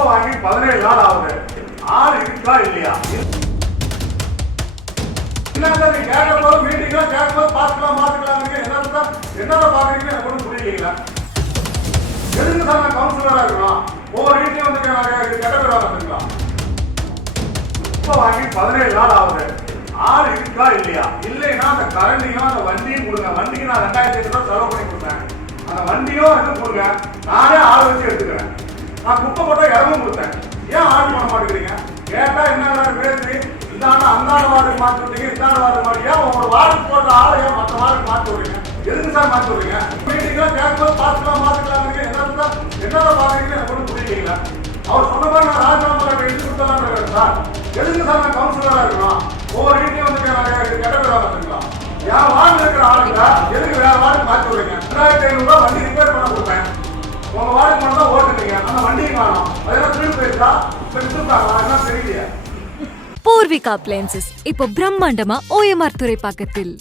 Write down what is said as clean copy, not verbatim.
குப்பை வாங்கி 17 நாள் ஆகுது. ஆள் இருக்கா இல்லையா? என்னங்க நீ கேட்கும்போது மீட்டிங்ல கேட்கும்போது பார்த்துக்கலாம் என்னடா பாக்குறீங்கன்னு எனக்கு ஒன்றும் புரியலீங்களா? எதுக்கு சார் நான் கவுன்சிலரா இருக்கணும்? ஒவ்வொரு வீட்லையும் வந்து கெட்ட பேர் வாங்கிக்கலாம். குப்பை வாங்கி 17 நாள் ஆகுது. ஆள் இருக்கா இல்லையா? இல்லைன்னா அந்த கரண்டியும் அந்த வண்டியும் கொடுங்க. வண்டிக்கு நான் 2000 ரூபாய் செலவு பண்ணி கொடுத்தேன். அந்த வண்டியும் எதுவும் கொடுங்க. நானே ஆள் வச்சு எடுத்துக்கிறேன். நான் குப்பை போட்டா இடமும் கொடுத்தேன். ஏன் ஆள் பண்ண மாட்டேங்கிறீங்க? கேட்டா என்ன பேசி இந்தாண்ட அந்தாண்ட வார்டுக்கு மாற்றி விட்டீங்க, இந்தாண்ட வார்டு மாற்றி ஏன் உங்களோட வார்டுக்கு போட்ட ஆளை ஏன் மற்ற வார்டுக்கு மாற்றி விடுறீங்க? எதுக்கு சார் மாற்றி விடுறீங்க? மீட்டிங்லாம் கேட்கும்போது பார்த்துக்கலாம் என்னடா பாக்குறீங்கன்னு எனக்கு ஒன்றும் புரியலீங்களா? அவர் சொன்ன மாதிரி நான் ராஜினாமா எழுதி கொடுத்தலாம் சார். எதுக்கு சார் நான் கவுன்சிலரா இருக்கணும்? ஒவ்வொரு வீட்லையும் வந்து கெட்ட பேர் வாங்கிக்கலாம். என் வார்டு இருக்கிற ஆளுங்க எதுக்கு வேற வார்டுக்கு மாற்றி விடுறீங்க? 2500 ரூபாய் வண்டி ரிப்பேர் பண்ண கொடுப்பேன். உங்க வார்டுக்கு மட்டும் தான் ஓட்டுறீங்க. அந்த வண்டியை காணும். அதெல்லாம் திரும்பி போயிருக்கா பெற்றுருக்காங்களா? அதெல்லாம் தெரியலையா? பூர்விகா அப்ளையன்சஸ் இப்போ பிரம்மாண்டமா OMR துறைப்பாக்கத்தில்.